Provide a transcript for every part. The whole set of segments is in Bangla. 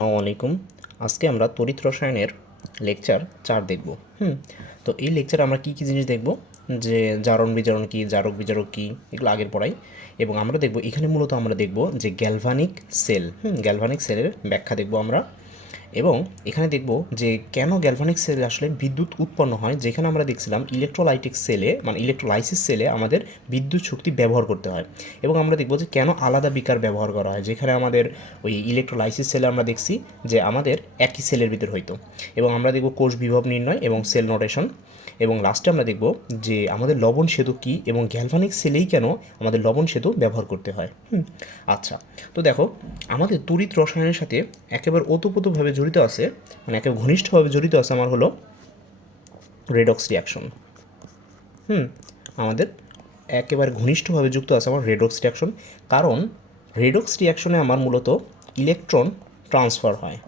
আসসালামু আলাইকুম। আজকে আমরা তড়িৎ রসায়নের লেকচার 4 দেখব। তো এই লেকচারে আমরা কি জিনিস দেখব, যে জারণ বিজারণ কী, জারক বিজারক কী, এগুলো আগের পড়াই। এবং আমরা দেখব এখানে মূলত আমরা দেখব যে গ্যালভানিক সেল, গ্যালভানিক সেলের ব্যাখ্যা দেখব আমরা। এবং এখানে দেখব যে কেন গ্যালভানিক সেলে আসলে বিদ্যুৎ উৎপন্ন হয়, যেখানে আমরা দেখছিলাম ইলেকট্রোলাইটিক সেলে মানে ইলেকট্রোলাইসিস সেলে আমাদের বিদ্যুৎ শক্তি ব্যবহার করতে হয়। এবং আমরা দেখব যে কেন আলাদা বিকার ব্যবহার করা হয়, যেখানে আমাদের ওই ইলেকট্রোলাইসিস সেলে আমরা দেখছি যে আমাদের একই সেলের ভিতর হইতো। এবং আমরা দেখব কোষ বিভব নির্ণয় এবং সেল নোটেশন। এবং লাস্টে আমরা দেখব যে আমাদের লবণ সেতু কী এবং গ্যালভানিক সেলেই কেন আমাদের লবণ সেতু ব্যবহার করতে হয়। আচ্ছা, তো দেখো, আমাদের তড়িৎ রসায়নের সাথে একেবারে ওতপ্রোতভাবে জড়িত আছে, মানে একেবারে ঘনিষ্ঠভাবে জড়িত আছে আমার হলো রেডক্স রিয়াকশন। আমাদের একেবারে ঘনিষ্ঠভাবে যুক্ত আছে আমার রেডক্স রিয়াকশন। কারণ রেডক্স রিয়াকশনে আমার মূলত ইলেকট্রন ট্রান্সফার হয়।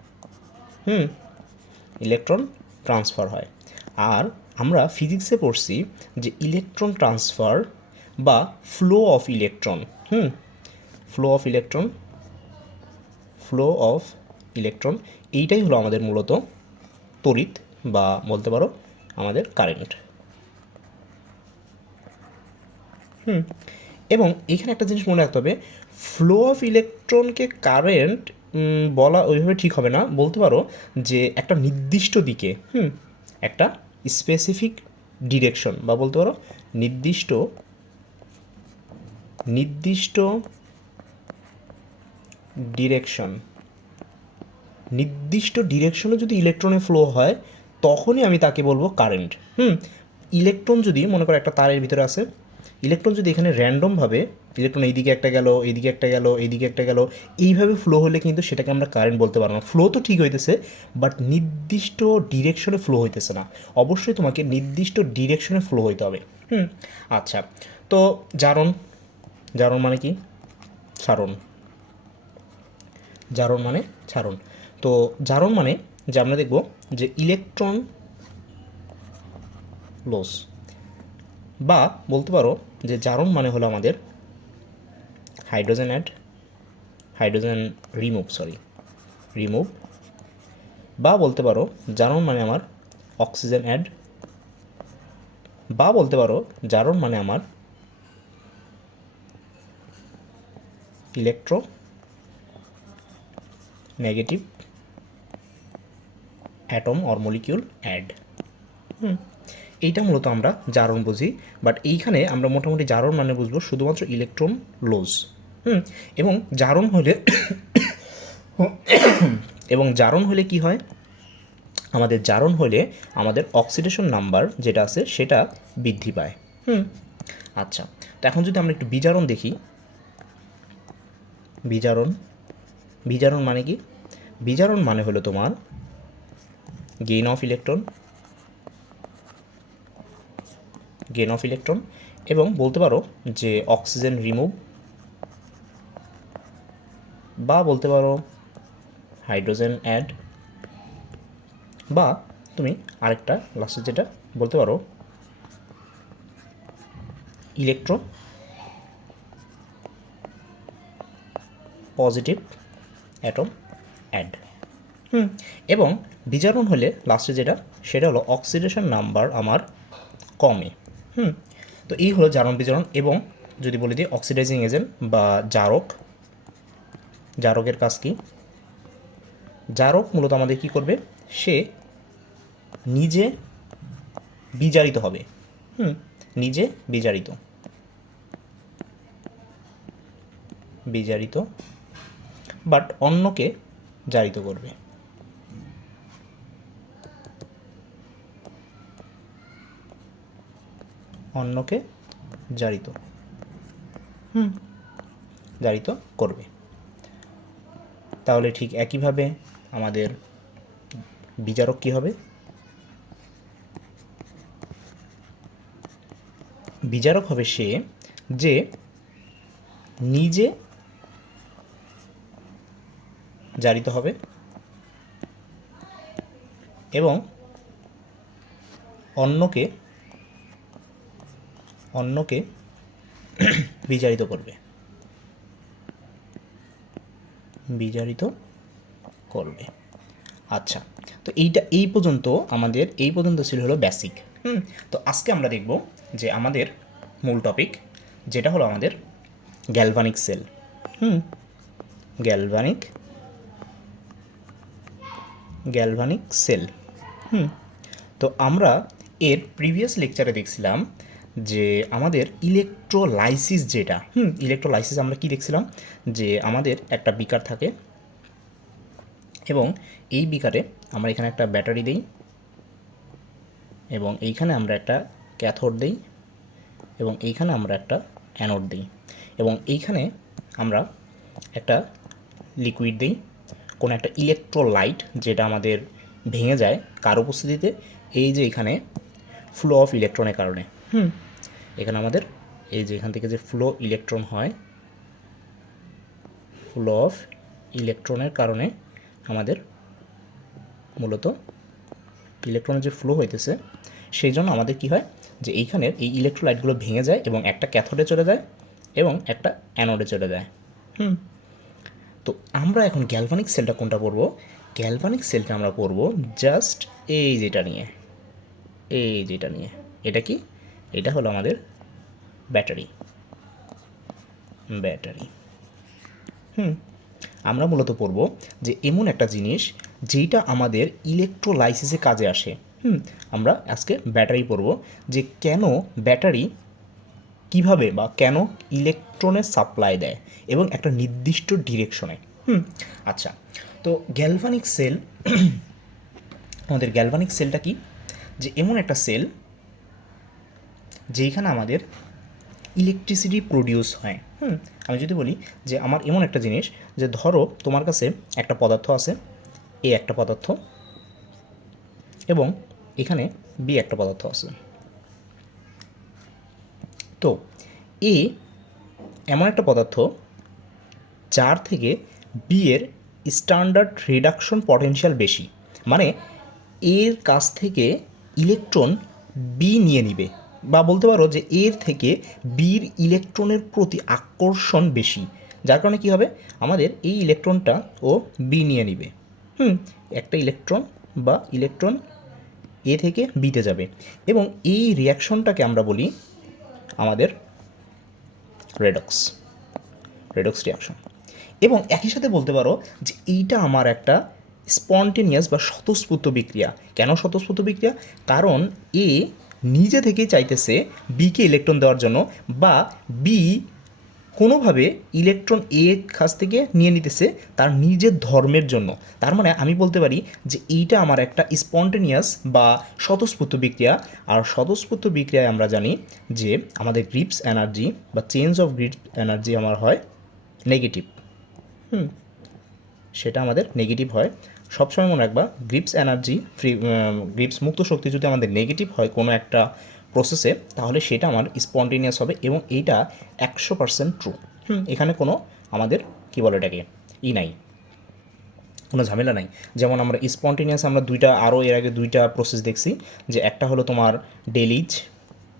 ইলেকট্রন ট্রান্সফার হয়। আর আমরা ফিজিক্সে পড়ছি যে ইলেকট্রন ট্রান্সফার বা flow of electron, flow of electron, flow of electron এইটাই হলো আমাদের মূলত তড়িৎ, বা বলতে পারো আমাদের কারেন্ট। এবং এখানে একটা জিনিস মনে রাখতে হবে, ফ্লো অফ ইলেকট্রনকে কারেন্ট বলা ওইভাবে ঠিক হবে না। বলতে পারো যে একটা নির্দিষ্ট দিকে, একটা স্পেসিফিক ডিরেকশন, বা বলতে পারো নির্দিষ্ট নির্দিষ্ট ডিরেকশন, নির্দিষ্ট ডিরেকশনে যদি ইলেকট্রনের ফ্লো হয় তখনই আমি তাকে বলবো কারেন্ট। ইলেকট্রন যদি মনে করো একটা তারের ভিতরে আছে, ইলেকট্রন যদি এখানে র্যান্ডমভাবে ইলেকট্রন এইদিকে একটা গেল, এইদিকে একটা গেল, এইদিকে একটা গেল, এইভাবে ফ্লো হলে কিন্তু সেটাকে আমরা কারেন্ট বলতে পারবো না। ফ্লো তো ঠিক হইতেছে, বাট নির্দিষ্ট ডিরেকশনে ফ্লো হইতেছে না। অবশ্যই তোমাকে নির্দিষ্ট ডিরেকশনে ফ্লো হইতে হবে। আচ্ছা, তো জারণ, জারণ মানে কি? সারণ, জারণ মানে ছাড়ন। তো জারণ মানে যে আমরা দেখব যে ইলেকট্রন লস, বা বলতে পারো যে জারণ মানে হলো আমাদের হাইড্রোজেন অ্যাড, হাইড্রোজেন রিমুভ, বা বলতে পারো জারণ মানে আমার অক্সিজেন অ্যাড, বা বলতে পারো জারণ মানে আমার electronegative atom or molecule add. এইটা মূলত আমরা জারণ বুঝি। বাট এইখানে আমরা মোটামুটি জারণ মানে বুঝবো শুধুমাত্র ইলেকট্রন লোজ। এবং জারণ হলে এবং জারণ হলে কি হয়, আমাদের জারণ হলে আমাদের অক্সিডেশন নাম্বার যেটা আছে সেটা বৃদ্ধি পায়। আচ্ছা, তো এখন যদি আমরা একটু বিজারণ দেখি। বিজারণ, বিজারণ মানে কি? বিজারণ মানে হলো তোমার gain of electron, gain of electron, এবং বলতে পারো যে অক্সিজেন রিমুভ, বা বলতে পারো হাইড্রোজেন অ্যাড, বা তুমি আরেকটা লাস্টে যেটা বলতে পারো ইলেকট্রো পজিটিভ অ্যাটম অ্যাড। এবং বিজারণ হলে লাস্টে যেটা সেটা হলো অক্সিডেশন নাম্বার আমার কমে। তো এই হলো জারণ বিজারণ। এবং যদি বলি দিই অক্সিডাইজিং এজেন্ট বা জারক, জারকের কাজ কি? জারক মূলত আমাদের কি করবে, সে নিজে বিজারিত হবে। নিজে বিজারিত, বিজারিত, বাট অন্যকে জারিত করবে। অন্যকে জারিত, জারিত করবে। তাহলে ঠিক একইভাবে আমাদের বিজারক কী হবে? বিজারক হবে সে যে নিজে জারিত হবে এবং অন্যকে অন্যকে বিজারিত করবে, বিজারিত করবে। আচ্ছা, তো এই পর্যন্ত ছিল হলো বেসিক। তো আজকে আমরা দেখব যে আমাদের মূল টপিক, যেটা হলো আমাদের galvanic cell. Galvanic galvanic cell. তো আমরা এর প্রিভিয়াস লেকচারে দেখছিলাম যে আমাদের ইলেকট্রোলাইসিস যেটা, ইলেকট্রোলাইসিস আমরা কি দেখছিলাম, যে আমাদের একটা বিকার থাকে এবং এই বিকারে আমরা এখানে একটা ব্যাটারি দিই এবং এইখানে আমরা একটা ক্যাথোড দিই এবং এইখানে আমরা একটা অ্যানোড দিই এবং এইখানে আমরা একটা লিকুইড দিই, কোনো একটা ইলেকট্রোলাইট যেটা আমাদের ভেঙে যায় কার উপস্থিতিতে, এই যে এখানে ফ্লো অফ ইলেকট্রনের কারণে। এখানে আমাদের এই যে এখান থেকে যে ফ্লো ইলেকট্রন হয়, ফ্লো অফ ইলেকট্রনের কারণে আমাদের মূলত ইলেকট্রনের যে ফ্লো হইতেছে, সেই জন্য আমাদের কি হয় যে এইখানের এই ইলেকট্রোলাইটগুলো ভেঙে যায় এবং একটা ক্যাথোডে চলে যায় এবং একটা অ্যানোডে চলে যায়। তো আমরা এখন গ্যালভানিক সেলটা কোনটা পড়বো? গ্যালভানিক সেলটা আমরা পড়বো জাস্ট এই যেটা নিয়ে, এটা কি? এটা হলো আমাদের ব্যাটারি। আমরা মূলত পড়ব যে এমন একটা জিনিস যেটা আমাদের ইলেকট্রোলাইসিসে কাজে আসে। আমরা আজকে ব্যাটারি পড়ব, যে কেন ব্যাটারি কিভাবে বা কেন ইলেকট্রনের সাপ্লাই দেয় এবং একটা নির্দিষ্ট ডিরেকশনে। আচ্ছা, তো গ্যালভানিক সেল আমাদের গ্যালভানিক সেলটা কি? যে এমন একটা সেল যেখানে আমাদের ইলেকট্রিসিটি প্রডিউস হয়। আমি যদি বলি যে আমার এমন একটা জিনিস, যে ধরো তোমার কাছে একটা পদার্থ আছে, এ একটা পদার্থ এবং এখানে বি একটা পদার্থ আছে। তো এ এমন একটা পদার্থ যার থেকে বি এর স্ট্যান্ডার্ড রিডাকশন পটেনশিয়াল বেশি, মানে এর কাছ থেকে ইলেকট্রন বি নিয়ে নিবে, বা বলতে পারো যে এর থেকে বির ইলেকট্রনের প্রতি আকর্ষণ বেশি, যার কারণে কী হবে, আমাদের এই ইলেকট্রনটা ও বি নিয়ে নিবে। একটা ইলেকট্রন বা ইলেকট্রন এ থেকে বিতে যাবে এবং এই রিয়াকশনটাকে আমরা বলি আমাদের রেডক্স রিয়াকশন। এবং একই সাথে বলতে পারো যে এইটা আমার একটা স্পন্টেনিয়াস বা স্বতঃস্ফূর্ত বিক্রিয়া। কেন স্বতঃস্ফূর্ত বিক্রিয়া? কারণ এ নিজে থেকেই চাইতেছে বিকে ইলেকট্রন দেওয়ার জন্য, বা বি কোনোভাবে ইলেকট্রন এ কাছ থেকে নিয়ে নিতেছে তার নিজের ধর্মের জন্য। তার মানে আমি বলতে পারি যে এইটা আমার একটা স্পন্টেনিয়াস বা স্বতঃস্ফূর্ত বিক্রিয়া। আর স্বতঃস্ফূর্ত বিক্রিয়ায় আমরা জানি যে আমাদের গ্রিপস এনার্জি বা চেঞ্জ অফ গ্রিপস এনার্জি আমার হয় নেগেটিভ। সেটা আমাদের নেগেটিভ হয়। সবসময় মনে রাখবা, গ্রিপস এনার্জি গ্রিপস মুক্ত শক্তি যদি আমাদের নেগেটিভ হয় কোনো একটা প্রসেসে, তাহলে সেটা আমার স্পন্টেনিয়াস হবে এবং এইটা 100% ট্রু। এখানে কোনো আমাদের কী বলে এটাকে নাই, কোনো ঝামেলা নাই। যেমন আমরা স্পন্টেনিয়াস আমরা এর আগে দুইটা প্রসেস দেখছি, যে একটা হলো তোমার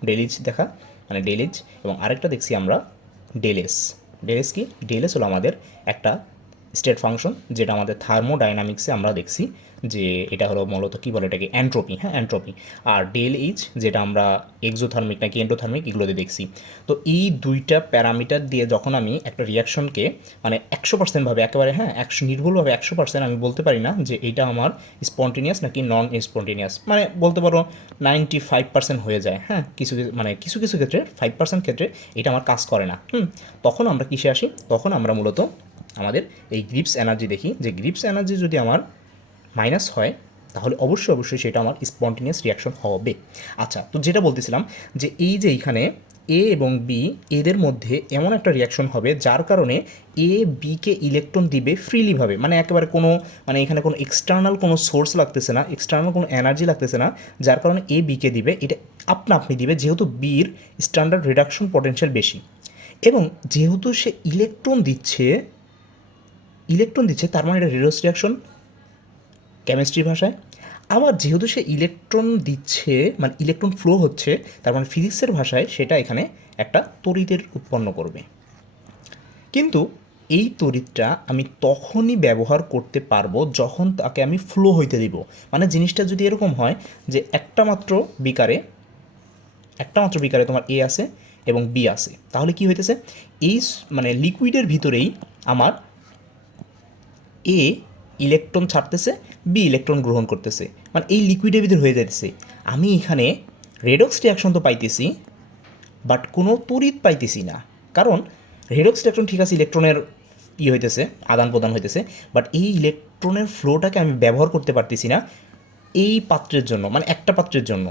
ডেলিজ দেখা, মানে ডেলিজ, এবং আরেকটা দেখছি আমরা ডেলেস। কি? ডেলেস হলো আমাদের একটা স্টেট ফাংশন, যেটা আমাদের থার্মোডাইনামিক্সে আমরা দেখছি যে এটা হলো মূলত কী বলে এটাকে, অ্যান্ট্রপি। অ্যান্ট্রপি। আর ডেল এইচ যেটা আমরা এক্সোথার্মিক নাকি এন্ডোথার্মিক এগুলোতে দেখছি। তো এই দুইটা প্যারামিটার দিয়ে যখন আমি একটা রিয়াকশনকে মানে 100%ভাবে একেবারে নির্ভুলভাবে 100% আমি বলতে পারি না যে এটা আমার স্পন্টেনিয়াস নাকি নন স্পন্টেনিয়াস, মানে বলতে পারো 95% হয়ে যায়। কিছু কিছু ক্ষেত্রে 5% ক্ষেত্রে এটা আমার কাজ করে না। তখন আমরা কিসে আসি? তখন আমরা মূলত আমাদের এই গ্রিপস এনার্জি দেখি, যে গ্রিপস এনার্জি যদি আমার মাইনাস হয় তাহলে অবশ্যই সেটা আমার স্পন্টেনিয়াস রিয়াকশন হবে। আচ্ছা, তো যেটা বলতেছিলাম যে এই যে এইখানে এ এবং বি এদের মধ্যে এমন একটা রিয়াকশন হবে যার কারণে এ বিকে ইলেকট্রন দিবে ফ্রিলিভাবে, মানে একেবারে কোনো এখানে কোনো এক্সটার্নাল কোনো সোর্স লাগতেছে না, এক্সটার্নাল কোনো এনার্জি লাগতেছে না, যার কারণে এ বিকে দিবে, এটা আপনি দিবে, যেহেতু বির স্ট্যান্ডার্ড রিডাকশন পটেনশিয়াল বেশি এবং যেহেতু সে ইলেকট্রন দিচ্ছে, তার মানে এটা রিডক্স রিয়াকশন কেমিস্ট্রির ভাষায়। আবার যেহেতু সে ইলেকট্রন দিচ্ছে, মানে ইলেকট্রন ফ্লো হচ্ছে, তার মানে ফিজিক্সের ভাষায় সেটা এখানে একটা তড়িতের উৎপন্ন করবে। কিন্তু এই তড়িৎটা আমি তখনই ব্যবহার করতে পারবো যখন তাকে আমি ফ্লো হইতে দিব। মানে জিনিসটা যদি এরকম হয় যে একটা মাত্র বিকারে তোমার এ আছে এবং বি আছে, তাহলে কি হইতেছে, এই মানে লিকুইডের ভিতরেই আমার এ ইলেকট্রন ছাড়তেছে, বি ইলেকট্রন গ্রহণ করতেছে, মানে এই লিকুইডের ভিতরে হয়ে যাইতেছে। আমি এখানে রেডক্স রিয়াকশন তো পাইতেছি, বাট কোনো তড়িৎ পাইতেছি না। কারণ রেডক্স রিয়াকশন ঠিক আছে, ইলেকট্রনের হইতেছে, আদান প্রদান হইতেছে, বাট এই ইলেকট্রনের ফ্লোটাকে আমি ব্যবহার করতে পারতেছি না এই পাত্রের জন্য, মানে একটা পাত্রের জন্য।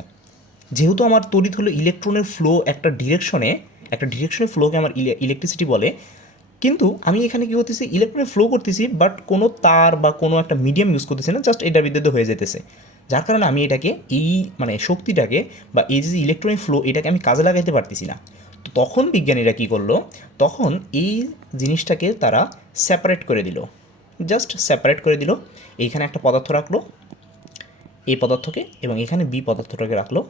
যেহেতু আমার তড়িৎ হলো ইলেকট্রনের ফ্লো একটা ডিরেকশনে ফ্লোকে আমার ইলেকট্রিসিটি বলে, কিন্তু আমি এখানে কী করতেছি, ইলেকট্রনের ফ্লো করতেছি, বাট কোনো তার বা কোনো একটা মিডিয়াম ইউজ করতেছি না, জাস্ট এটার বিদ্যুৎ হয়ে যেতেছে। যার কারণে আমি এটাকে মানে শক্তিটাকে বা এই যে ইলেকট্রনিক ফ্লো এটাকে আমি কাজে লাগাইতে পারতেছি না। তো তখন বিজ্ঞানীরা কী করলো, তখন এই জিনিসটাকে তারা সেপারেট করে দিল, জাস্ট সেপারেট করে দিল। এইখানে একটা পদার্থ রাখলো, এই পদার্থকে, এবং এখানে বি পদার্থটাকে রাখলো।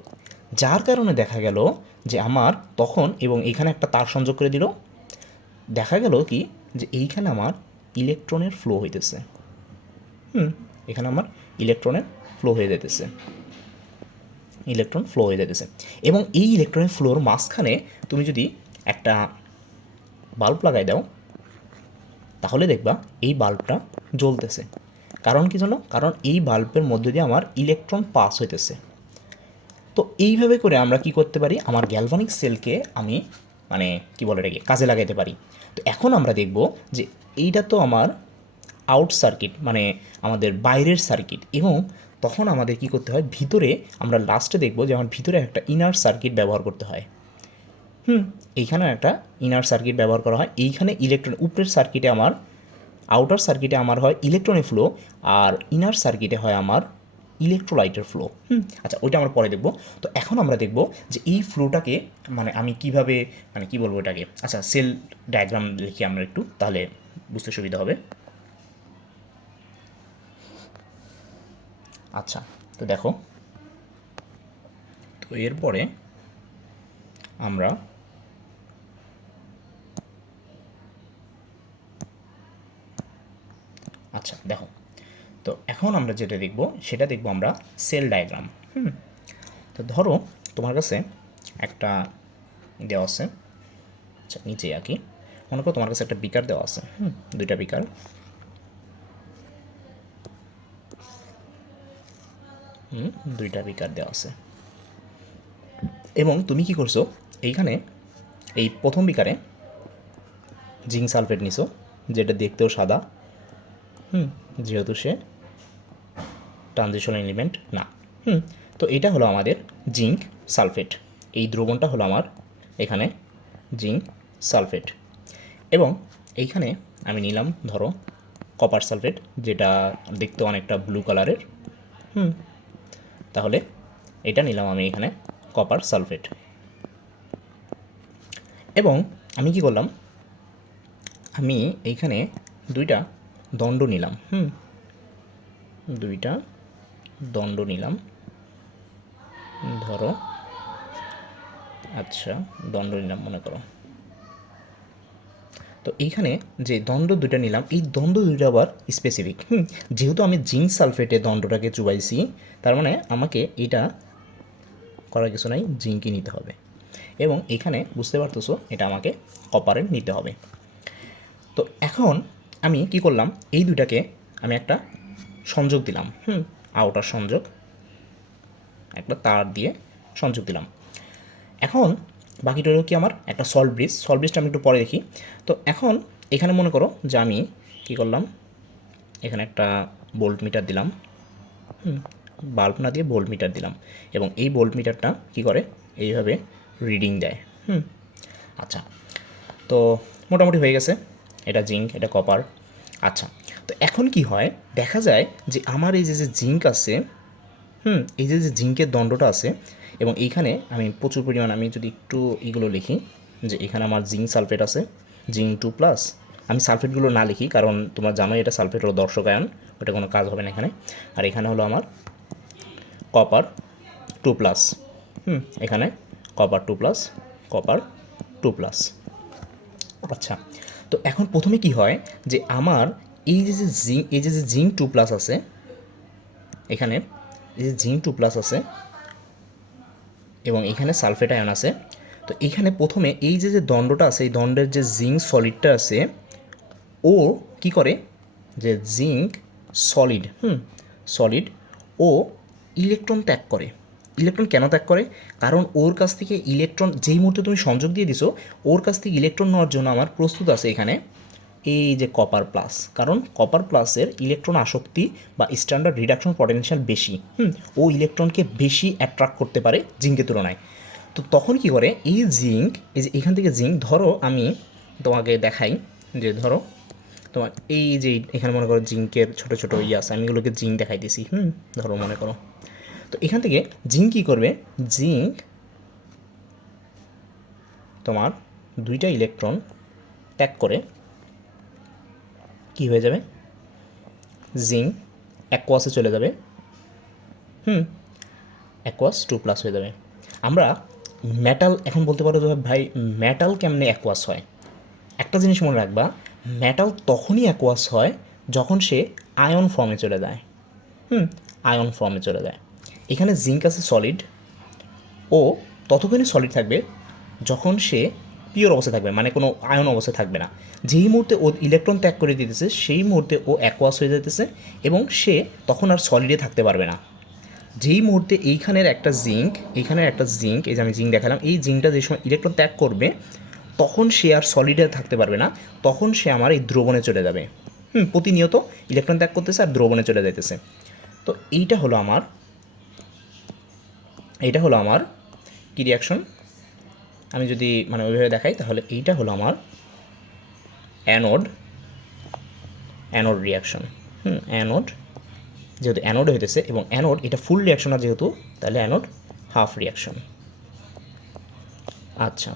যার কারণে দেখা গেল যে আমার তখন, এবং এইখানে একটা তার সংযোগ করে দিল, দেখা গেল কি যে এইখানে আমার ইলেকট্রনের ফ্লো হইতেছে। এখানে আমার ইলেকট্রনের ফ্লো হয়ে যেতেছে, এবং এই ইলেকট্রনের ফ্লোর মাঝখানে তুমি যদি একটা বাল্ব লাগাই দাও, তাহলে দেখবা এই বাল্বটা জ্বলতেছে। কারণ কি জানো, কারণ এই বাল্বের মধ্যে দিয়ে আমার ইলেকট্রন পাস হইতেছে। তো এইভাবে করে আমরা কি করতে পারি, আমার গ্যালভানিক সেলকে আমি মানে কি বলে এটাকে কাজে লাগাইতে পারি। তো এখন আমরা দেখব যে এইটা তো আমার আউট সার্কিট, মানে আমাদের বাইরের সার্কিট, এবং তখন আমাদের কি করতে হয়, ভিতরে আমরা লাস্টে দেখব যে আমার ভিতরে একটা ইনার সার্কিট ব্যবহার করতে হয়। এইখানে একটা ইনার সার্কিট ব্যবহার করা হয়। এইখানে ইলেকট্রন, উপরের সার্কিটে আমার, আউটার সার্কিটে আমার হয় ইলেকট্রনের ফ্লো, আর ইনার সার্কিটে হয় আমার ইলেকট্রোলাইটের ফ্লো। আচ্ছা, ওইটা আমরা পরে দেখব। তো এখন আমরা দেখব যে এই ফ্লোটাকে মানে আমি কিভাবে, মানে কি বলবো এটাকে, আচ্ছা সেল ডায়াগ্রাম লিখি আমরা একটু, তাহলে বুঝতে সুবিধা হবে। আচ্ছা, তো দেখো, তো এরপরে আমরা আচ্ছা দেখো, তো এখন আমরা যেটা দেখব সেটা দেখব আমরা সেল ডায়াগ্রাম। তো ধরো তোমার কাছে একটা দেওয়া আছে, আচ্ছা নিচে আঁকি, মনে করো তোমার কাছে একটা বিকার দেওয়া আছে, দুইটা বিকার, দেওয়া আছে, এবং তুমি কি করছো, এইখানে এই প্রথম বিকারে জিঙ্ক সালফেট নিছো, যেটা দেখতেও সাদা, যেহেতু সে ট্রানজিশন এলিমেন্ট না। তো এটা হলো আমাদের জিঙ্ক সালফেট, এই দ্রবণটা হলো আমার এখানে জিঙ্ক সালফেট, এবং এইখানে আমি নিলাম ধরো কপার সালফেট, যেটা দেখতে অনেকটা ব্লু কালারের। তাহলে এটা নিলাম আমি এখানে কপার সালফেট, এবং আমি কি করলাম, আমি এইখানে দুইটা দণ্ড নিলাম, দুইটা দণ্ড নিলাম, ধরো, আচ্ছা দণ্ড নিলাম মনে করো। তো এইখানে যে দণ্ড দুইটা নিলাম, এই দণ্ড দুইটা আবার স্পেসিফিক। যেহেতু আমি জিঙ্ক সালফেটে দণ্ডটাকে চুবাইছি, তার মানে আমাকে এটা করার কিছু নাই, জিঙ্কই নিতে হবে, এবং এখানে বুঝতে পারতেছো এটা আমাকে কপারের নিতে হবে। তো এখন আমি কি করলাম, এই দুইটাকে আমি একটা সংযোগ দিলাম, আউটার সংযোগ, একটা তার দিয়ে সংযোগ দিলাম। এখন বাকিটা হলো কি, আমার একটা সল্ট ব্রিজটা আমি একটু পরে দেখি। তো এখন এখানে মনে করো যে আমি কী করলাম, এখানে একটা ভোল্ট মিটার দিলাম, বাল্ব না দিয়ে ভোল্ট মিটার দিলাম, এবং এই ভোল্ট মিটারটা কী করে, এইভাবে রিডিং দেয়। আচ্ছা, তো মোটামুটি হয়ে গেছে, এটা জিঙ্ক, এটা কপার। আচ্ছা, তো এখন কি হয়, দেখা যায় যে আমার এই যে জিঙ্ক আছে, এই যে জিঙ্কের দণ্ডটা আছে, এবং এইখানে আমি প্রচুর পরিমাণ, আমি যদি একটু এইগুলো লিখি, যে এখানে আমার জিঙ্ক সালফেট আছে, জিঙ্ক 2+, আমি সালফেটগুলো না লিখি কারণ তোমরা জানো এটা সালফেট হলো দর্শকায়ন, ওটা কোনো কাজ হবে না এখানে। আর এখানে হলো আমার কপার 2+, এখানে কপার 2+, কপার 2+। আচ্ছা, তো এখন প্রথমে কি হয় যে আমার এই যে জিঙ্ক 2+ আছে এখানে, এই যে জিঙ্ক 2+ আছে এবং এখানে সালফেট আয়ন আছে। তো এখানে প্রথমে এই যে দণ্ডটা আছে, এই দণ্ডের যে জিঙ্ক সলিডটা আছে ও কি করে যে জিঙ্ক সলিড সলিড ও ইলেকট্রন ত্যাগ করে। ইলেকট্রন কেন ত্যাগ করে? কারণ ওর কাছ থেকে ইলেকট্রন যেই মুহূর্তে তুমি সংযোগ দিয়ে দিছো, ওর কাছ থেকে ইলেকট্রন নেওয়ার জন্য আমার প্রস্তুত আছে এখানে এই যে কপার প্লাস। কারণ কপার প্লাসের ইলেকট্রন আসক্তি বা স্ট্যান্ডার্ড রিডাকশন পটেনশিয়াল বেশি। ও ইলেকট্রনকে বেশি অ্যাট্রাক্ট করতে পারে জিঙ্কের তুলনায়। তো তখন কি করে এই জিঙ্ক, এই যে এখান থেকে জিঙ্ক, ধরো আমি তোমাকে দেখাই যে ধরো তোমার এই যে এখানে মনে করো জিঙ্কের ছোটো ছোটো ইয়ে আছে, আমি এগুলোকে জিঙ্ক দেখাইতেছি। ধরো মনে করো, তো এখান থেকে জিঙ্ক কী করবে, জিঙ্ক তোমার দুইটা ইলেকট্রন ত্যাগ করে কি হয়ে যাবে, জিঙ্ক অ্যাকোয়াসে চলে যাবে, অ্যাকোয়াস 2+ হয়ে যাবে। আমরা মেটাল এখন বলতে পারো যে ভাই মেটাল কেমনে অ্যাকোয়াস হয়। একটা জিনিস মনে রাখবা, মেটাল তখনই অ্যাকোয়াস হয় যখন সে আয়ন ফর্মে চলে যায়। আয়ন ফর্মে চলে যায়। এখানে জিঙ্ক আছে সলিড, ও ততক্ষণই সলিড থাকবে যখন সে পিওর অবস্থায় থাকবে, মানে কোনো আয়ন অবস্থায় থাকবে না। যেই মুহূর্তে ও ইলেকট্রন ত্যাগ করে দিতেছে সেই মুহূর্তে ও অ্যাকোয়াস হয়ে যেতেছে এবং সে তখন আর সলিডে থাকতে পারবে না। যেই মুহূর্তে এইখানের একটা জিঙ্ক, এই যে আমি জিঙ্ক দেখালাম, এই জিঙ্কটা যে সময় ইলেকট্রন ত্যাগ করবে তখন সে আর সলিডে থাকতে পারবে না, তখন সে আমার এই দ্রবণে চলে যাবে। প্রতিনিয়ত ইলেকট্রন ত্যাগ করতেছে আর দ্রবণে চলে যাইতেছে। তো এইটা হলো আমার কী রিয়াকশন। আমি যদি মানে ওইভাবে দেখাই তাহলে এইটা হলো আমার অ্যানোড রিয়াকশন। অ্যানোড, যেহেতু অ্যানোড হইতেছে এবং অ্যানোড এটা ফুল রিয়াকশন না যেহেতু, তাহলে অ্যানোড হাফ রিয়াকশন। আচ্ছা,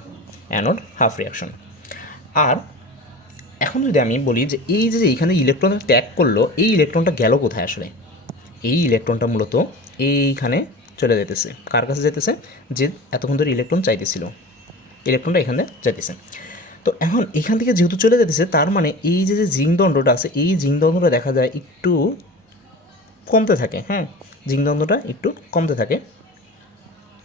অ্যানোড হাফ রিয়াকশন। আর এখন যদি আমি বলি যে এই যে এইখানে ইলেকট্রনটা ত্যাগ করলো, এই ইলেকট্রনটা গেল কোথায় আসলে? এই ইলেকট্রনটা মূলত এইখানে চলে যেতেছে। কার কাছে যেতেছে? যে এতক্ষণ ধরে ইলেকট্রন চাইতেছিল, ইলেকট্রনটা এখানে যাইতেছে। তো এখন এখান থেকে যেহেতু চলে যেতেছে, তার মানে এই যে জিঙ্ক দণ্ডটা আছে, এই জিঙ্ক দণ্ডটা দেখা যায় একটু কমতে থাকে। জিঙ্ক দণ্ডটা একটু কমতে থাকে,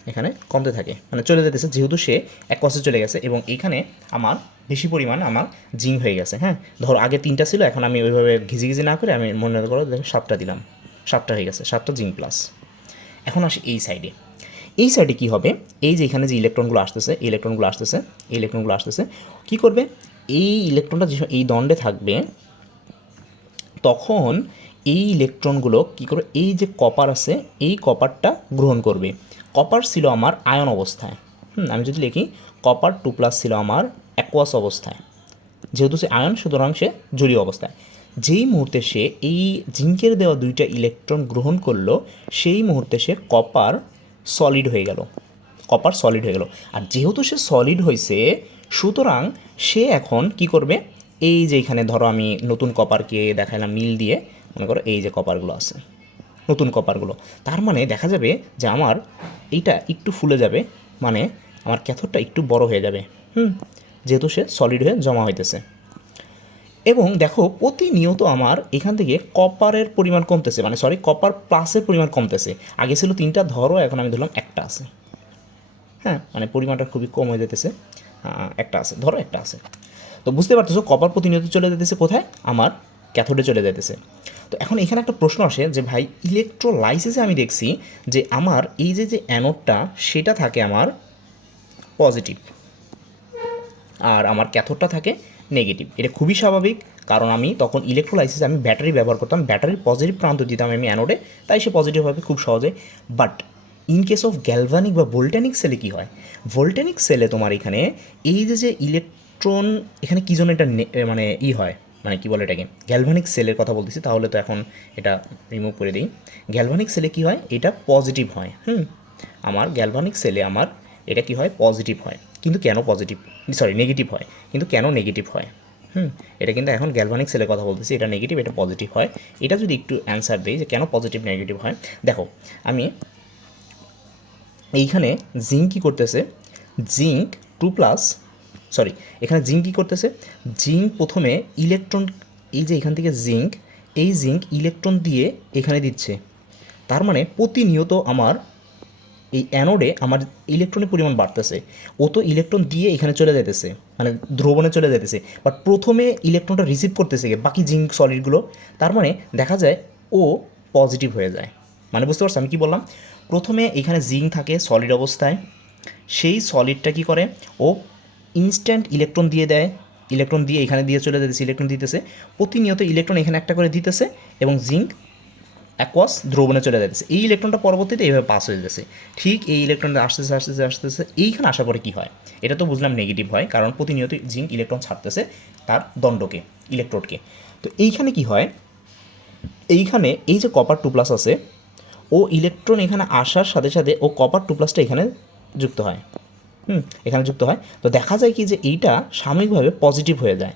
এখানে কমতে থাকে, মানে চলে যেতেছে যেহেতু সে অ্যাকোয়াসে চলে গেছে এবং এইখানে আমার বেশি পরিমাণ আমার জিঙ্ক হয়ে গেছে। ধরো আগে 3টা ছিল, এখন আমি ওইভাবে ঘিজি না করে আমি মনে করো 7টা দিলাম, 7টা হয়ে গেছে, 7টা জিঙ্ক প্লাস। এখন আসি এই সাইডে। এই সাইডে কী হবে, এই যে এখানে যে ইলেকট্রনগুলো আসতেছে কী করবে, এই ইলেকট্রনটা যে এই দণ্ডে থাকবে তখন এই ইলেকট্রনগুলো কী করবে, এই যে কপার আছে এই কপারটা গ্রহণ করবে। কপার ছিল আমার আয়ন অবস্থায়। আমি যদি লিখি কপার 2+ ছিল আমার অ্যাকোয়াস অবস্থায়, যেহেতু সে আয়ন সুতরাং সে জলীয় অবস্থায়। যেই মুহূর্তে সে এই জিঙ্কের দেওয়া 2টা ইলেকট্রন গ্রহণ করলো সেই মুহূর্তে সে কপার সলিড হয়ে গেল। আর যেহেতু সে সলিড হয়েছে সুতরাং সে এখন কি করবে, এই যে এখানে ধরো আমি নতুন কপারকে দেখালাম মিল দিয়ে, মনে করো এই যে কপারগুলো আছে, নতুন কপারগুলো, তার মানে দেখা যাবে যে আমার এইটা একটু ফুলে যাবে, মানে আমার ক্যাথোডটা একটু বড় হয়ে যাবে, যেহেতু সে সলিড হয়ে জমা হইতেছে। এবং দেখো প্রতিনিয়ত আমার এখান থেকে কপারের পরিমাণ কমতেছে, মানে কপার প্লাসের পরিমাণ কমতেছে। আগে ছিল 3টা, ধরো এখন আমি ধরলাম একটা আছে। মানে পরিমাণটা খুবই কম হয়ে যেতেছে, একটা আছে, ধরো একটা আছে। তো বুঝতে পারতেছো কপার প্রতিনিয়ত চলে যেতেছে কোথায়, আমার ক্যাথোডে চলে যেতেছে। তো এখন এখানে একটা প্রশ্ন আসে যে ভাই ইলেকট্রোলাইসিসে আমি দেখছি যে আমার এই যে অ্যানোডটা সেটা থাকে আমার পজিটিভ আর আমার ক্যাথোডটা থাকে নেগেটিভ। এটা খুবই স্বাভাবিক, কারণ আমি তখন ইলেকট্রোলাইসিসে আমি ব্যাটারি ব্যবহার করতাম, ব্যাটারির পজিটিভ প্রান্ত দিতাম আমি অ্যানোডে, তাই সে পজিটিভ হবে খুব সহজে। But in case of galvanic বা ভোল্টানিক সেলে কী হয়, ভোল্টানিক সেলে তোমার এখানে এই যে ইলেকট্রন এখানে কী জন্য এটা মানে হয়, মানে কী বলে এটাকে, গ্যালভানিক সেলের কথা বলতেছি, তাহলে তো এখন এটা রিমুভ করে দিই। গ্যালভানিক সেলে কী হয়, এটা পজিটিভ হয়। আমার গ্যালভানিক সেলে আমার এটা কী হয়, পজিটিভ হয়। কিন্তু কেন নেগেটিভ হয়, কিন্তু কেন নেগেটিভ হয়, এটা কিন্তু এখন গ্যালভানিক সেলের কথা বলতেছি, এটা নেগেটিভ এটা পজিটিভ হয়। এটা যদি একটু অ্যান্সার দিই যে কেন পজিটিভ নেগেটিভ হয়, দেখো আমি এইখানে জিঙ্ক কী করতেছে, জিঙ্ক 2+ সরি, এখানে জিঙ্ক কী করতেছে, জিঙ্ক প্রথমে ইলেকট্রন, এই যে এখান থেকে জিঙ্ক, এই জিঙ্ক ইলেকট্রন দিয়ে এখানে দিচ্ছে। তার মানে প্রতিনিয়ত আমার এই অ্যানোডে আমার ইলেকট্রনের পরিমাণ বাড়তেছে। ও তো ইলেকট্রন দিয়ে এখানে চলে যাইতেছে, মানে দ্রবণে চলে যাইতেছে, বাট প্রথমে ইলেকট্রনটা রিসিভ করতেছে বাকি জিঙ্ক সলিডগুলো। তার মানে দেখা যায় ও পজিটিভ হয়ে যায়। মানে বুঝতে পারছো আমি কী বললাম? প্রথমে এখানে জিঙ্ক থাকে সলিড অবস্থায়, সেই সলিডটা কী করে, ও ইনস্ট্যান্ট ইলেকট্রন দিয়ে দেয়, ইলেকট্রন দিয়ে এখানে দিয়ে চলে যেতেছে, ইলেকট্রন দিতেছে, প্রতিনিয়ত ইলেকট্রন এখানে একটা করে দিতেছে, এবং জিঙ্ক অ্যাকোয়াস দ্রবণে চলে যাচ্ছে। এই ইলেকট্রনটা পরবর্তীতে এইভাবে পাস হয়ে যাচ্ছে। ঠিক এই ইলেকট্রনটা আসতেছে আসতেছে আসতেছে এইখানে আসার পরে কী হয়, এটা তো বুঝলাম নেগেটিভ হয়, কারণ প্রতিনিয়ত জিঙ্ক ইলেকট্রন ছাড়তেছে তার দণ্ডকে, ইলেকট্রোডকে। তো এইখানে কি হয়, এইখানে এই যে কপার 2+ আছে, ও ইলেকট্রন এখানে আসার সাথে সাথে ও কপার 2+টা এখানে যুক্ত হয়। এখানে যুক্ত হয়। তো দেখা যায় কি যে এইটা সাময়িকভাবে পজিটিভ হয়ে যায়।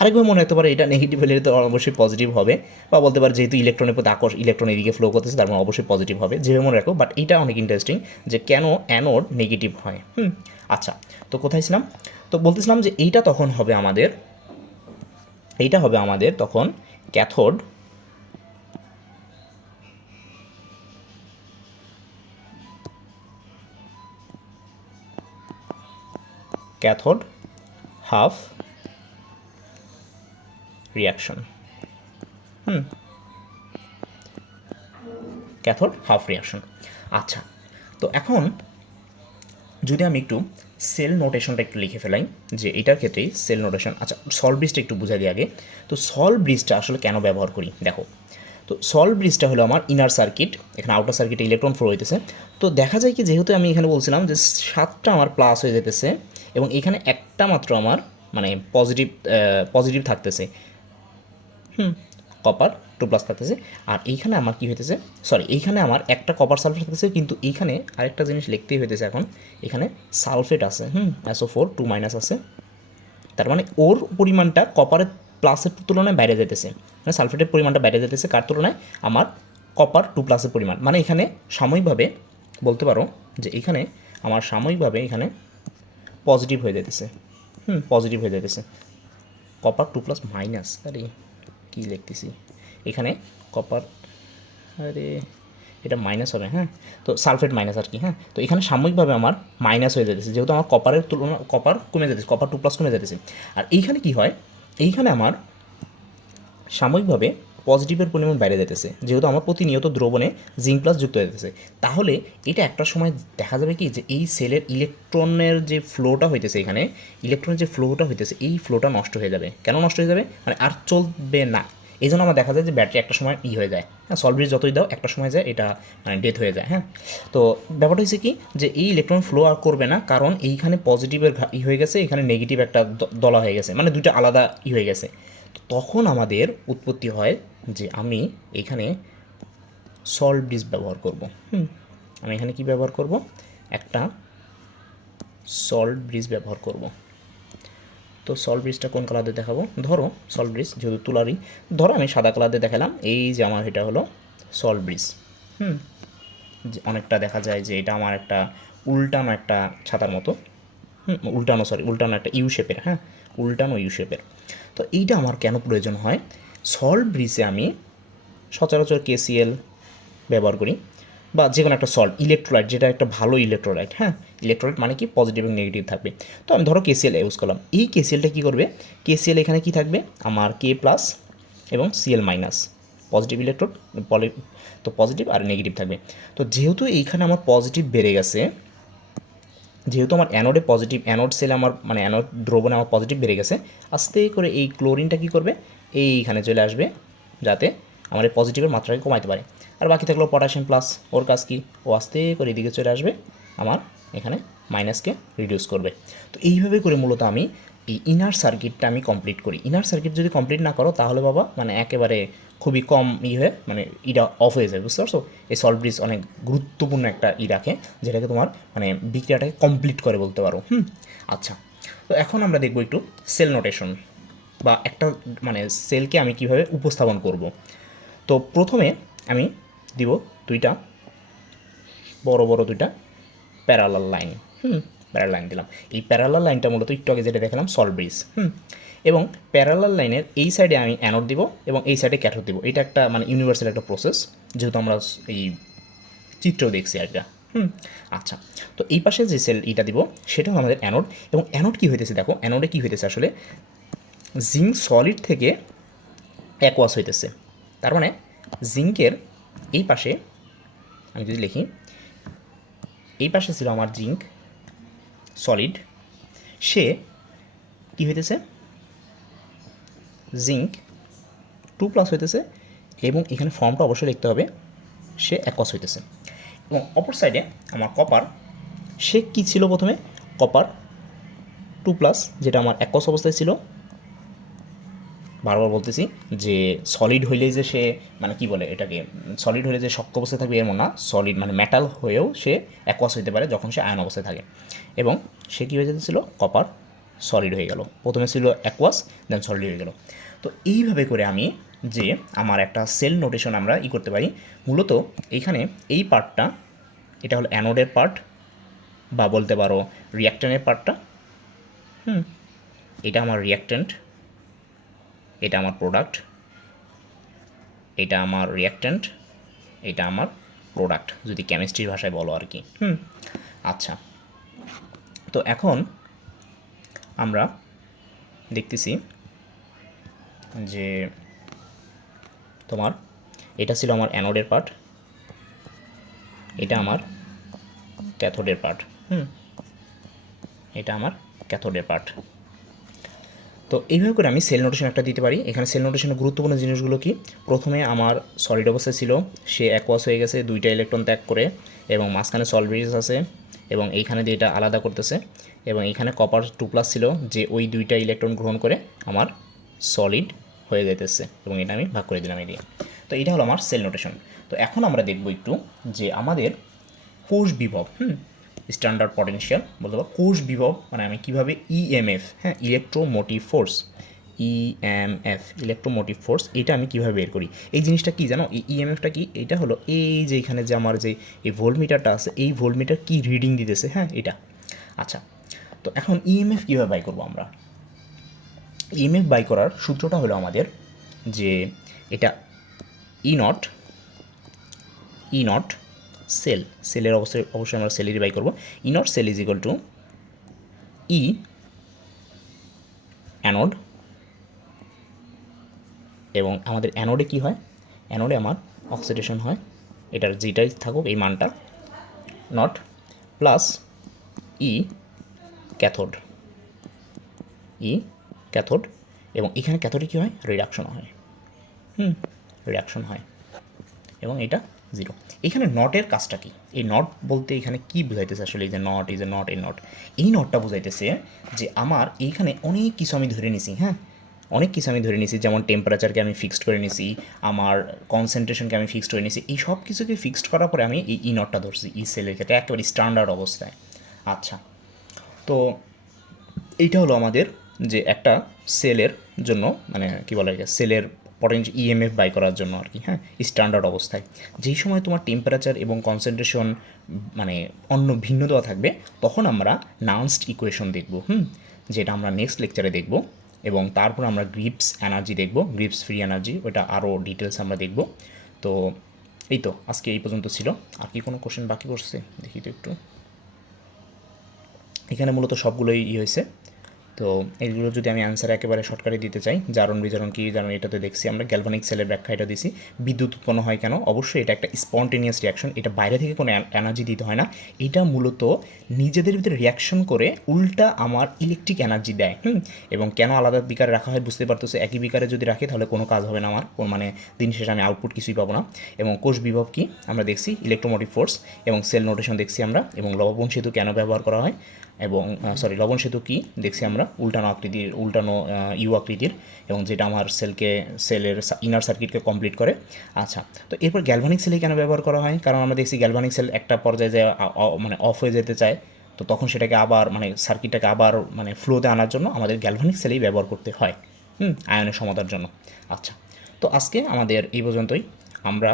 আরেকভাবে মনে হতে পারে এটা নেগেটিভ হলে তো অবশ্যই পজিটিভ হবে, বা বলতে পারে যেহেতু ইলেকট্রনের প্রতি ইলেকট্রন এদিকে ফ্লো করতেছে তার মানে অবশ্যই পজিটিভ হবে, যেভাবে মনে রাখো। বাট এটা অনেক ইন্টারেস্টিং যে কেন অ্যানোড নেগেটিভ হয়। আচ্ছা, তো কোথায় ছিলাম? তো বলতেছিলাম যে এইটা হবে আমাদের তখন cathode, cathode half reaction. Cathode half reaction. আচ্ছা, তো এখন যদি আমি একটু সেল নোটেশনটা একটু লিখে ফেলাই, যে এটার ক্ষেত্রেই সেল নোটেশন। আচ্ছা, সল্ট ব্রিজটা একটু বুঝাই দিই আগে। তো সল্ট ব্রিজটা আসলে কেন ব্যবহার করি দেখো। তো সল্ট ব্রিজটা হলো আমার ইনার সার্কিট, এখানে আউটার সার্কিটে ইলেকট্রন ফ্লো হইতেছে। তো দেখা যায় কি, যেহেতু আমি এখানে বলছিলাম যে 7টা আমার প্লাস হয়ে যেতেছে, এবং এখানে একটা মাত্র আমার মানে পজিটিভ থাকতেছে, কপার 2+ থাকতেছে। আর এইখানে আমার কি হইতেছে, সরি, এইখানে আমার একটা কপার সালফেট থাকতেছে, কিন্তু এইখানে আরেকটা জিনিস লিখতেই হইতেছে এখন, এখানে সালফেট আছে, SO4 2- আছে। তার মানে ওর পরিমাণটা কপারের প্লাসের তুলনায় বাইরে যেতেছে, মানে সালফেটের পরিমাণটা বাইরে যেতেছে কার তুলনায়, আমার কপার 2+এর পরিমাণ। মানে এখানে সাময়িকভাবে বলতে পারো যে এখানে আমার সাময়িকভাবে এখানে পজিটিভ হয়ে যেতেছে, পজিটিভ হয়ে যেতেছে, কপার 2+- আরে কী লিখতেছি এখানে, কপার, আরে এটা মাইনাস হবে, হ্যাঁ, তো সালফেট মাইনাস আর কি, হ্যাঁ। তো এখানে সাময়িকভাবে আমার মাইনাস হয়ে যেতেছে, যেহেতু আমার কপারের তুলনা কপার কমে যেতেছে, কপার 2+ কমে যেতেছে। আর এইখানে কি হয়, এইখানে আমার সাময়িকভাবে পজিটিভের পরিমাণ বাইরে যেতেছে, যেহেতু আমার প্রতিনিয়ত দ্রবণে জিঙ্ক প্লাস যুক্ত হয়ে যেতেছে। তাহলে এটা একটা সময় দেখা যাবে কি যে এই সেলের ইলেকট্রনের যে ফ্লোটা হইতেছে, এখানে ইলেকট্রনের যে ফ্লোটা হইতেছে, এই ফ্লোটা নষ্ট হয়ে যাবে। কেন নষ্ট হয়ে যাবে, মানে আর চলবে না। এই জন্য আমার দেখা যায় যে ব্যাটারি একটা সময় হয়ে যায়, হ্যাঁ, সল্ট ব্রিজ যতই দাও একটা সময় যায় এটা মানে ডেথ হয়ে যায়, হ্যাঁ। তো ব্যাপারটা হচ্ছে কি যে এই ইলেকট্রন ফ্লো আর করবে না, কারণ এইখানে পজিটিভের হয়ে গেছে, এখানে নেগেটিভ একটা দলা হয়ে গেছে, মানে দুইটা আলাদা হয়ে গেছে। তো তখন আমাদের উৎপত্তি হয় যে আমি এখানে সল্ট ব্রিজ ব্যবহার করব। আমি এখানে কি ব্যবহার করব, একটা সল্ট ব্রিজ ব্যবহার করব। তো সল্ট ব্রিজটা কোন কালার দিয়ে দেখাবো, ধরো সল্ট ব্রিজ যেহেতু তুলারই, ধরো আমি সাদা কালার দিয়ে দেখালাম, এই যে আমার এটা হলো সল্ট ব্রিজ। যে অনেকটা দেখা যায় যে এটা আমার একটা উল্টানো একটা ছাতার মতো, উল্টানো একটা ইউ শেপের, হ্যাঁ, উল্টানো ইউ শেপের। তো এইটা আমার কেন প্রয়োজন হয়, সল্ট ব্রিজে আমি সচরাচর KCl ব্যবহার করি, বা যে কোনো একটা সল্ট ইলেকট্রোলাইট, যেটা একটা ভালো ইলেকট্রোলাইট, হ্যাঁ, ইলেকট্রোলাইট মানে কি পজিটিভ এবং নেগেটিভ থাকবে। তো আমি ধরো KCl ইউজ করলাম, এই KClটা কী করবে, KCl এখানে কি থাকবে আমার K+ এবং Cl-, পজিটিভ ইলেকট্রোড, তো পজিটিভ আর নেগেটিভ থাকবে। তো যেহেতু এইখানে আমার পজিটিভ বেড়ে গেছে, যেহেতু আমার অ্যানোডে পজিটিভ, অ্যানোড সেলে আমার মানে অ্যানোড দ্রবণে আমার পজিটিভ বেড়ে গেছে, আস্তে করে এই ক্লোরিনটা কী করবে, এইখানে চলে আসবে, যাতে আমার এই পজিটিভের মাত্রাকে কমাইতে পারে। আর বাকি থাকলো পটাশিয়াম প্লাস, ওর কাজ কি, ও আস্তে করে এদিকে চলে আসবে, আমার এখানে মাইনাসকে রিডিউস করবে। তো এইভাবে করে মূলত আমি এই ইনার সার্কিটটা আমি কমপ্লিট করি। ইনার সার্কিট যদি কমপ্লিট না করো তাহলে বাবা মানে একেবারে খুবই কম হয়ে মানে ইটা অফ হয়ে যায়, বুঝতে পারছো। এই সল্ট ব্রিজ অনেক গুরুত্বপূর্ণ একটা রাখে, যেটাকে তোমার মানে বিক্রিয়াটাকে কমপ্লিট করে বলতে পারো। আচ্ছা, তো এখন আমরা দেখবো একটু সেল নোটেশন, বা একটা মানে সেলকে আমি কিভাবে উপস্থাপন করব। তো প্রথমে আমি দিব দুইটা বড় বড় দুইটা প্যারালাল লাইন, প্যারালাল লাইন দিলাম। এই প্যারালাল লাইনটা মূলত একটু আগে যেটা দেখালাম সল্ট ব্রিজ। এবং প্যারালাল লাইনের এই সাইডে আমি অ্যানোড দিব এবং এই সাইডে ক্যাথোড দিব। এটা একটা মানে ইউনিভার্সাল একটা প্রসেস, যেহেতু আমরা এই চিত্রও দেখছি একটা। আচ্ছা, তো এই পাশে যে সেল এটা দিব সেটা হলো আমাদের অ্যানোড। এবং অ্যানোড কী হইতেছে দেখো, অ্যানোডে কী হইতেছে আসলে জিঙ্ক সলিড থেকে অ্যাকোয়াস হইতেছে। তার মানে জিঙ্কের এই পাশে আমি যদি লিখি, এই পাশে ছিল আমার জিঙ্ক সলিড, সে কী হইতেছে জিঙ্ক 2+ হইতেছে এবং এখানে ফর্মটা অবশ্যই লিখতে হবে, সে অ্যাকোয়াস হইতেছে। এবং অপর সাইডে আমার কপার, সে কী ছিল প্রথমে কপার 2+, যেটা আমার অ্যাকোয়াস অবস্থায় ছিল। বারবার বলতেছি যে সলিড হইলেই যে সে মানে কি বলে এটাকে, সলিড হলে যে শক্ত অবস্থায় থাকবে এমন না, সলিড মানে মেটাল হয়েও সে অ্যাকোয়াস হইতে পারে যখন সে আয়ন অবস্থায় থাকে। এবং সে কী হয়ে যেতেছিল কপার সলিড হয়ে গেল, প্রথমে ছিল অ্যাকোয়াস দেন সলিড হয়ে গেল। তো এইভাবে করে আমি যে আমার একটা সেল নোটেশন আমরা করতে পারি। মূলত এইখানে এই পার্টটা এটা হলো অ্যানোডের পার্ট বা বলতে পারো রিয়াক্ট্যান্টের পার্টটা। এটা আমার রিয়াক্ট্যান্ট, এটা আমার প্রোডাক্ট, এটা আমার রিয়াক্ট্যান্ট, এটা আমার প্রোডাক্ট, যদি কেমিস্ট্রির ভাষায় বলো আর কি। আচ্ছা, তো এখন আমরা দেখতেছি যে তোমার এটা ছিল আমার অ্যানোডের পার্ট, এটা আমার ক্যাথোডের পার্ট। এটা আমার ক্যাথোডের পার্ট। তো এইভাবে করে আমি সেল নোটেশন একটা দিতে পারি। এখানে সেল নোটেশনের গুরুত্বপূর্ণ জিনিসগুলো কি, প্রথমে আমার সলিড অবস্থায় ছিল, সে অ্যাকোয়াস হয়ে গেছে 2টা ইলেকট্রন ত্যাগ করে, এবং মাঝখানে সল্ট ব্রিজ আছে এবং এইখানে দিয়ে এটা আলাদা করতেছে, এবং এইখানে কপার 2+ ছিল যে ওই 2টা ইলেকট্রন গ্রহণ করে আমার সলিড হয়ে যেতেছে, এবং এটা আমি ভাগ করে দিলাম এই দিয়ে। তো এটা হলো আমার সেল নোটেশন। তো এখন আমরা দেখব একটু যে আমাদের কোষ বিভব, স্ট্যান্ডার্ড পটেনশিয়াল বলতে পারো কোষ বিভব, মানে আমি কীভাবে EMF, electromotive force, EMF electromotive force, এটা আমি কীভাবে বের করি। এই জিনিসটা কি জানো, এই ইএমএফটা কি, এটা হলো এই যে এখানে যে আমার যে এই ভোল্টমিটারটা আছে, এই ভোল্টমিটার কি রিডিং দিতেছে, এটা। আচ্ছা, তো এখন ইএমএফ কীভাবে বাই করবো আমরা। ইএমএফ বাই করার সূত্রটা হলো আমাদের যে এটা ই নট সেলের অবশ্যই আমরা সেলেরই বাই করবো। E naught cell is equal to E anode, এবং আমাদের অ্যানোডে কী হয়, অ্যানোডে আমার অক্সিডেশন হয়, এটার যেটাই থাকুক এই মানটা, নট প্লাস ই ক্যাথোড, এবং এখানে ক্যাথোডে কী হয়, রিডাকশন হয়, রিডাকশন হয়, এবং এটা 0। এখানে নটের কাজটা কি, এই নট বলতে এখানে কি বুঝাইতেছে আসলে, এই যে নট, এই নটটা বুঝাইতেছে যে আমার এইখানে অনেক কিছু আমি ধরে নিছি, অনেক কিছু আমি ধরে নিছি, যেমন টেম্পারেচারকে আমি ফিক্সড করে নিছি, আমার কনসেন্ট্রেশনকে আমি ফিক্সড করে নিছি, এই সব কিছুকে ফিক্সড করার পরে আমি এই নটটা ধরছি ই সেলের ক্ষেত্রে একেবারে স্ট্যান্ডার্ড অবস্থায়। আচ্ছা, তো এইটা হলো আমাদের যে একটা সেলের জন্য মানে কি বলা যায়, সেলের পটেনশিয়াল ইএমএফ বাই করার জন্য আর কি, স্ট্যান্ডার্ড অবস্থায় যেই সময় তোমার টেম্পারেচার এবং কনসেন্ট্রেশন মানে অন্য ভিন্ন দেওয়া থাকবে, তখন আমরা নান্সড ইকুয়েশন দেখব, যেটা আমরা নেক্সট লেকচারে দেখব, এবং তারপর আমরা গ্রিপস এনার্জি দেখব, গ্রিপস ফ্রি এনার্জি, ওটা আরও ডিটেলস আমরা দেখব। তো এই তো আজকে এই পর্যন্ত ছিল। আর কি কোনো কোশ্চেন বাকি পড়ছে দেখি তো একটু, এখানে মূলত সবগুলোই হয়েছে। তো এইগুলো যদি আমি অ্যান্সার একেবারে শর্টকাটে দিতে চাই, জারণ বিজারণ কি জারণ, এটাতে দেখছি আমরা গ্যালভানিক সেলের ব্যাখ্যা এটা দিছি। বিদ্যুৎ উৎপন্ন হয় কেন, অবশ্যই এটা একটা স্পন্টেনিয়াস রিয়াকশন, এটা বাইরে থেকে কোনো এনার্জি দিতে হয় না, এটা মূলত নিজেদের ভিতরে রিয়াকশন করে উল্টা আমার ইলেকট্রিক এনার্জি দেয়। এবং কেন আলাদা বিকারে রাখা হয় বুঝতে পারতেছে, একই বিকারে যদি রাখি তাহলে কোনো কাজ হবে না আমার, মানে দিন শেষে আমি আউটপুট কিছুই পাবো না। এবং কোষ বিভব কি আমরা দেখছি, ইলেকট্রোমোটিভ ফোর্স, এবং সেল নোটেশন দেখছি আমরা, এবং লবণ সেতু কেন ব্যবহার করা হয়, এবং লবণ সেতু কী দেখছি আমরা, উল্টানো ইউ আকৃতির, এবং যেটা আমার সেলের ইনার সার্কিটকে কমপ্লিট করে। আচ্ছা, তো এরপর গ্যালভানিক সেলে কেন ব্যবহার করা হয়, কারণ আমরা দেখছি গ্যালভানিক সেল একটা পর্যায়ে যে মানে অফ হয়ে যেতে চায়, তো তখন সেটাকে আবার মানে সার্কিটটাকে আবার মানে ফ্লোতে আনার জন্য আমাদের গ্যালভানিক সেলেই ব্যবহার করতে হয়, আয়নের সমতার জন্য। আচ্ছা, তো আজকে আমাদের এই পর্যন্তই, আমরা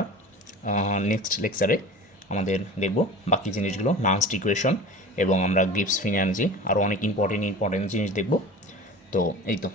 নেক্সট লেকচারে আমাদের দেখব বাকি জিনিসগুলো নান্সড ইকুয়েশন এবং আমরা গিবস ফিন এনার্জি আরও অনেক ইম্পর্টেন্ট জিনিস দেখব। তো এই তো।